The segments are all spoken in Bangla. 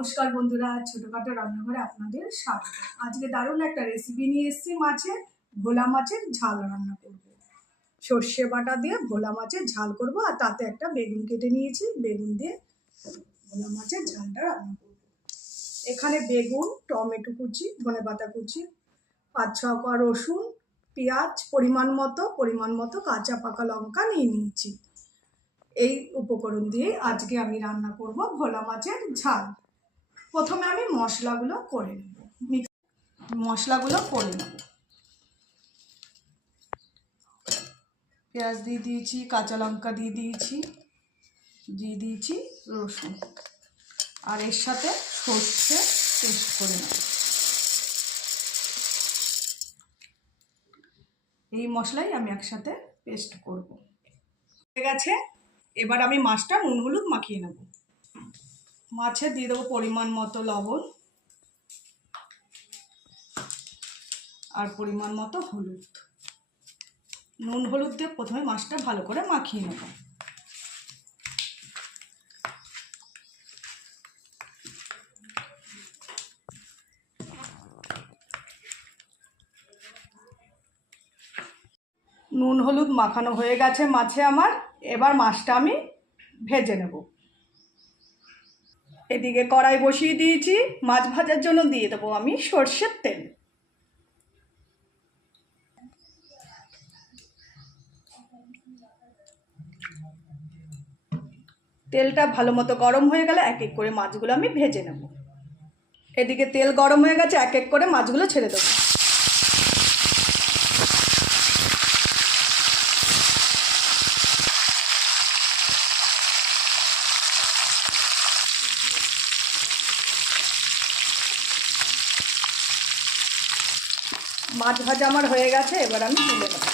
নমস্কার বন্ধুরা, ছোটখাটো রান্নাঘরে আপনাদের স্বাগত। আজকে দারুণ একটা রেসিপি নিয়ে এসেছি। ভোলা মাছের ঝাল রান্না করব। সর্ষে বাটা দিয়ে ভোলা মাছের ঝাল করব, আর তাতে একটা বেগুন কেটে নিয়েছি। বেগুন দিয়ে ভোলা মাছের ঝালটা রান্না করব। এখানে বেগুন, টমেটো কুচি, ধনেপাতা কুচি, 5-6 কোয়া রসুন, পেঁয়াজ পরিমাণ মতো কাঁচা পাকা লঙ্কা নিয়ে নিয়েছি। এই উপকরণ দিয়ে আজকে আমি রান্না করব ভোলা মাছের ঝাল। প্রথমে আমি মশলাগুলো করে নেব। পেঁয়াজ দিয়ে দিয়েছি, কাঁচা লঙ্কা দিয়ে দিয়েছি রসুন, আর এর সাথে সর্ষে পেস্ট করে নেব। এই মশলাই আমি একসাথে পেস্ট করব। হয়ে গেছে, এবার আমি মাছটা নুন হলুদ মাখিয়ে নেব। মাছে দিয়ে দেবো পরিমাণ মতো লবণ আর পরিমাণ মতো হলুদ। নুন হলুদ দিয়ে প্রথমে মাছটা ভালো করে মাখিয়ে নেব। নুন হলুদ মাখানো হয়ে গেছে মাছে আমার। এবার মাছটা আমি ভেজে নেব। এদিকে কড়াই বসিয়ে দিয়েছি। মাছ ভাজার জন্য দিয়ে দেবো আমি সর্ষের তেল। তেলটা ভালো মতো গরম হয়ে গেলে এক এক করে মাছগুলো আমি ভেজে নেব। এদিকে তেল গরম হয়ে গেছে, এক এক করে মাছগুলো ছেড়ে দেবো। মাছ ভাজা আমার হয়ে গেছে, এবার আমি তুলে নেব।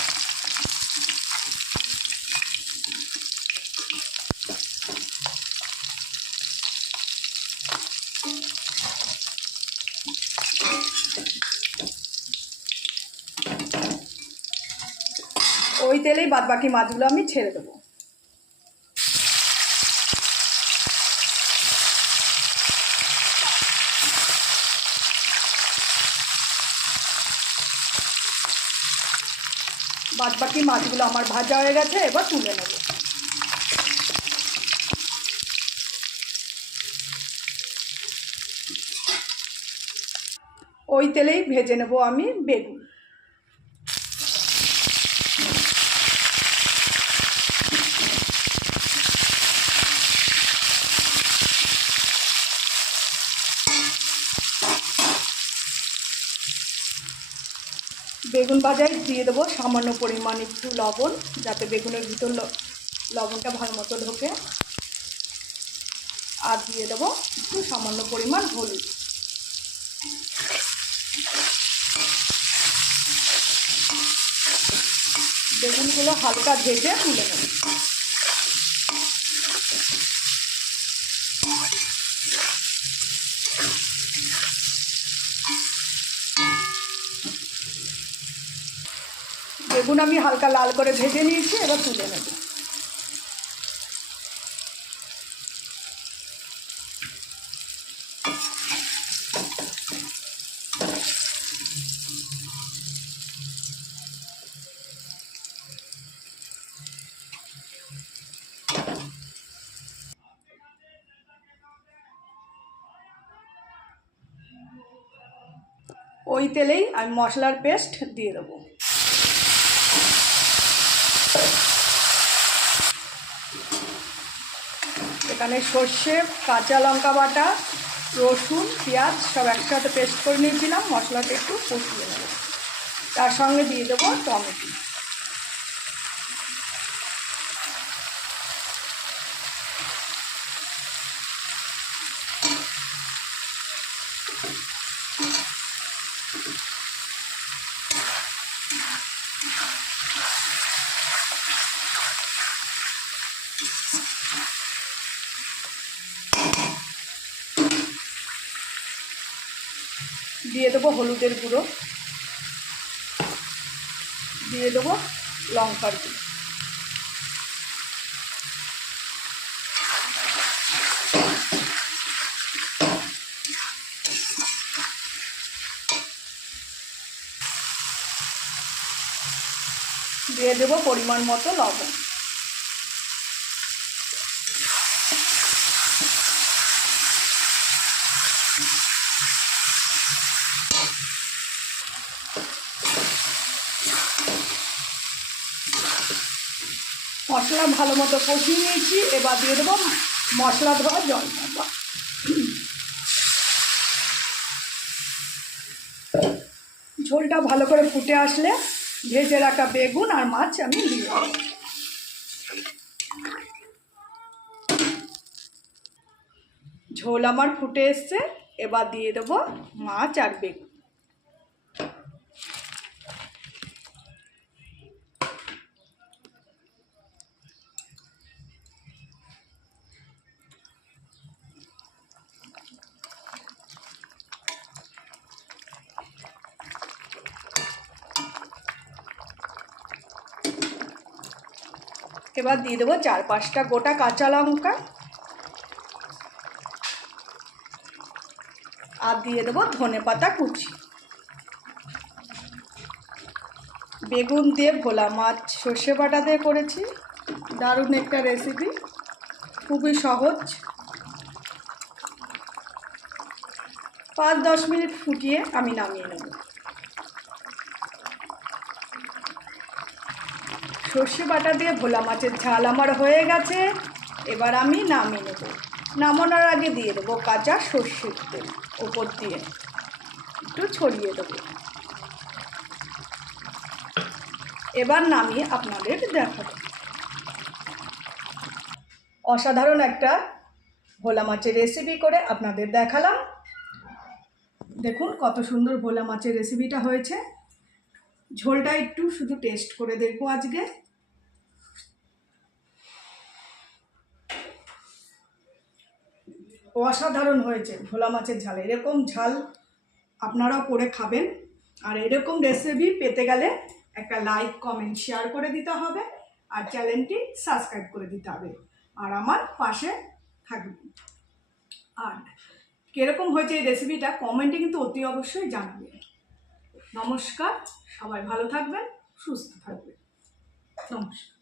ওই তেলেই বাদ বাকি মাছগুলো আমি ছেড়ে দেবো। বাদ বাকি মাছগুলো আমার ভাজা হয়ে গেছে, এবার তুলে নেব। ওই তেলেই ভেজে নেব আমি বেগুন। বেগুন ভাজায় দিয়ে দেবো সামান্য পরিমাণ একটু লবণ, যাতে বেগুনের ভিতর লবণটা ভালো মতো ঢোকে। আর দিয়ে দেবো একটু সামান্য পরিমাণ হলুদ। বেগুনগুলো হালকা ভেজে তুলে নেব। বেগুন আমি হালকা লাল করে ভেজে নিয়েছি, এবার তুলে নেব। ওই তেলেই আমি মশলার পেস্ট দিয়ে দেবো। এখানে সর্ষে, কাঁচা লঙ্কা বাটা, রসুন, পেঁয়াজ সব একসাথে পেস্ট করে নিয়েছিলাম। মশলাটা একটু কষিয়ে নেব। তার সঙ্গে দিয়ে দেবো টমেটো। দিয়ে দেবো হলুদের গুঁড়ো, দিয়ে দেবো লঙ্কার গুঁড়ো। দিয়ে দেবো পরিমাণ মতো লবণ। মশলা ভালো মতো কষিয়ে নিয়েছি, এবার দিয়ে দেবো মশলা ধোয়া জল। ঝোলটা ভালো করে ফুটে আসলে ভেজে রাখা বেগুন আর মাছ আমি দিয়ে দেবো। ঝোল আমার ফুটে এসছে, এবার দিয়ে দেবো মাছ আর বেগুন। এবার দিয়ে দেবো 4-5টা গোটা কাঁচা লঙ্কা, আর দিয়ে দেবো ধনেপাতা কুচি। বেগুন দিয়ে ভোলা মাছ সর্ষে বাটা দিয়ে করেছি, দারুণ একটা রেসিপি, খুবই সহজ। 5-10 মিনিট ফুটিয়ে আমি নামিয়ে নেব। সর্ষে বাটা দিয়ে ভোলা মাছের ঝাল আমার হয়ে গেছে, এবার আমি নামিয়ে নেব। নামানোর আগে দিয়ে দেবো কাঁচা সর্ষের তেল, ওপর দিয়ে একটু ছড়িয়ে দেবো। এবার নামিয়ে আপনাদের দেখাবো। অসাধারণ একটা ভোলা মাছের রেসিপি করে আপনাদের দেখালাম। দেখুন কত সুন্দর ভোলা মাছের রেসিপিটা হয়েছে। ঝোলটা একটু শুধু টেস্ট করে দেখবো আজকে। অসাধারণ হয়েছে ভোলা মাছের ঝাল। এরকম ঝাল আপনারাও করে খাবেন। আর এরকম রেসিপি পেতে গেলে একটা লাইক, কমেন্ট, শেয়ার করে দিতে হবে, আর চ্যানেলটি সাবস্ক্রাইব করে দিতে হবে, আর আমার পাশে থাকবেন। আর কীরকম হয়েছে এই রেসিপিটা কমেন্টে কিন্তু অতি অবশ্যই জানাবেন। নমস্কার, সবাই ভালো থাকবেন, সুস্থ থাকবেন। নমস্কার।